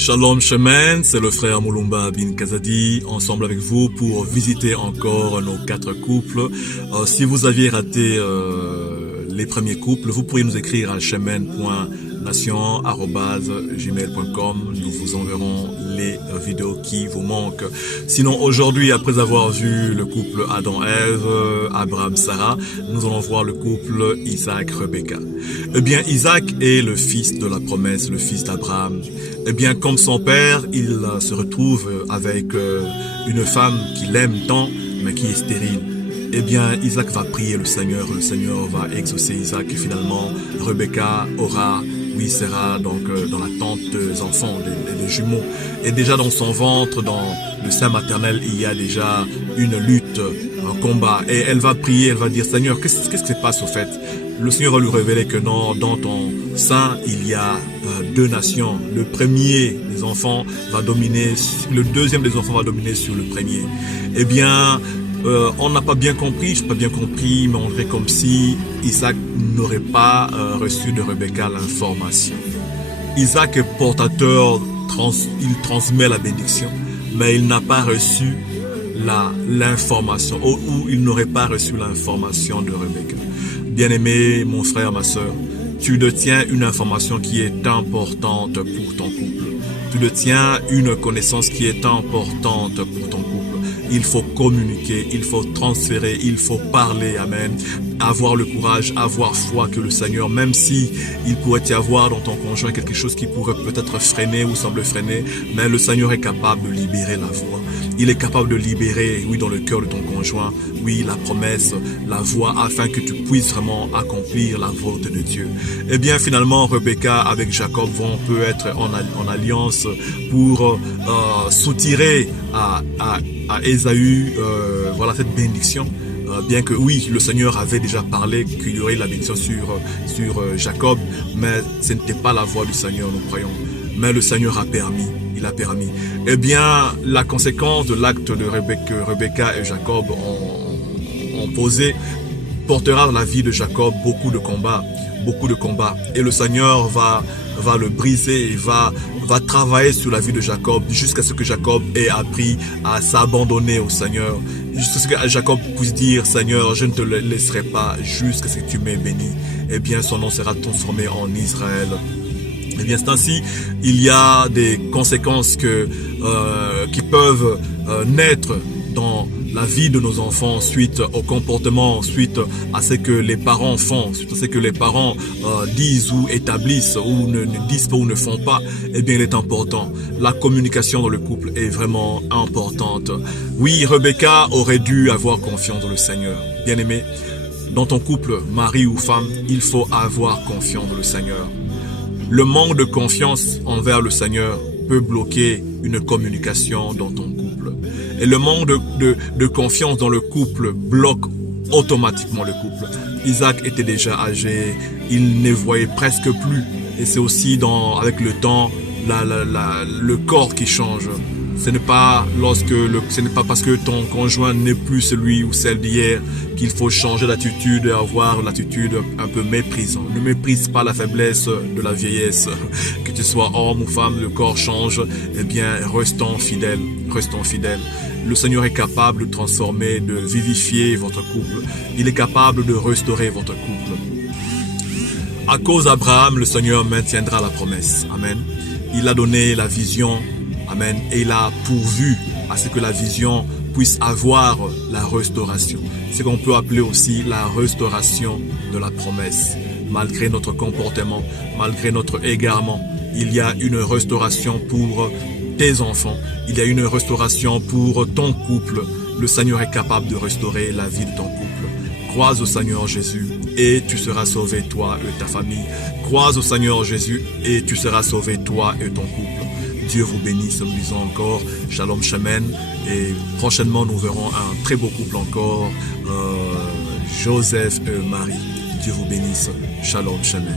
Shalom Shemen, c'est le frère Moulumba Bin Kazadi, ensemble avec vous pour visiter encore nos 4 couples. Si vous aviez raté les premiers couples, vous pourriez nous écrire à shemen.nation@gmail.com. Nous vous enverrons les vidéos qui vous manquent. Sinon, aujourd'hui, après avoir vu le couple Adam-Ève, Abraham-Sarah, nous allons voir le couple Isaac-Rebecca. Eh bien, Isaac est le fils de la promesse, le fils d'Abraham. Eh bien, comme son père, il se retrouve avec une femme qu'il aime tant, mais qui est stérile. Eh bien, Isaac va prier le Seigneur va exaucer Isaac et finalement, Rebecca sera donc dans la tente des enfants, des jumeaux. Et déjà dans son ventre, dans le sein maternel, il y a déjà une lutte, un combat. Et elle va prier, elle va dire, Seigneur, qu'est-ce qui se passe au fait? Le Seigneur va lui révéler que non, dans ton sein, il y a 2 nations. Le premier des enfants va dominer, le deuxième des enfants va dominer sur le premier. Eh bien, on n'a pas bien compris, je n'ai pas bien compris, mais on dirait comme si Isaac n'aurait pas reçu de Rebecca l'information. Isaac est portateur, il transmet la bénédiction, mais il n'a pas reçu l'information, ou il n'aurait pas reçu l'information de Rebecca. Bien-aimé, mon frère, ma soeur, tu détiens une information qui est importante pour ton couple. Tu détiens une connaissance qui est importante pour ton couple. Il faut communiquer, il faut transférer, il faut parler, amen. Avoir le courage, avoir foi que le Seigneur, même si il pourrait y avoir dans ton conjoint quelque chose qui pourrait peut-être freiner ou semble freiner, mais le Seigneur est capable de libérer la voix. Il est capable de libérer, oui, dans le cœur de ton conjoint, oui, la promesse, la voix, afin que tu puisses vraiment accomplir la volonté de Dieu. Eh bien, finalement, Rebecca avec Jacob peut être en alliance pour soutirer à Ésaü, voilà cette bénédiction. Bien que oui, le Seigneur avait déjà parlé qu'il y aurait la bénédiction sur Jacob, mais ce n'était pas la voix du Seigneur, nous croyons. Mais le Seigneur a permis, il a permis. Eh bien, la conséquence de l'acte de Rebecca et Jacob ont posé portera dans la vie de Jacob beaucoup de combats. Et le Seigneur va le briser, va travailler sur la vie de Jacob jusqu'à ce que Jacob ait appris à s'abandonner au Seigneur. Jusqu'à ce que Jacob puisse dire, Seigneur, je ne te laisserai pas jusqu'à ce que tu m'aies béni. Eh bien, son nom sera transformé en Israël. Eh bien, c'est ainsi, il y a des conséquences qui peuvent naître dans la vie de nos enfants suite au comportement, suite à ce que les parents font, suite à ce que les parents disent ou établissent ou ne disent pas ou ne font pas. Eh bien, il est important. La communication dans le couple est vraiment importante. Oui, Rebecca aurait dû avoir confiance dans le Seigneur. Bien-aimé, dans ton couple, mari ou femme, il faut avoir confiance dans le Seigneur. Le manque de confiance envers le Seigneur peut bloquer une communication dans ton couple. Et le manque de confiance dans le couple bloque automatiquement le couple. Isaac était déjà âgé, il ne voyait presque plus. Et c'est aussi avec le temps, le corps qui change. Ce n'est pas parce que ton conjoint n'est plus celui ou celle d'hier qu'il faut changer d'attitude et avoir l'attitude un peu méprisante. Ne méprise pas la faiblesse de la vieillesse. Que tu sois homme ou femme, le corps change. Eh bien, restons fidèles. Le Seigneur est capable de transformer, de vivifier votre couple. Il est capable de restaurer votre couple. À cause d'Abraham, le Seigneur maintiendra la promesse. Amen. Il a donné la vision. Amen. Et il a pourvu à ce que la vision puisse avoir la restauration. C'est qu'on peut appeler aussi la restauration de la promesse. Malgré notre comportement, malgré notre égarement, il y a une restauration pour tes enfants. Il y a une restauration pour ton couple. Le Seigneur est capable de restaurer la vie de ton couple. Crois au Seigneur Jésus et tu seras sauvé, toi et ta famille. Crois au Seigneur Jésus et tu seras sauvé, toi et ton couple. Dieu vous bénisse, nous disons encore Shalom Shemen. Et prochainement, nous verrons un très beau couple encore, Joseph et Marie. Dieu vous bénisse. Shalom Shemen.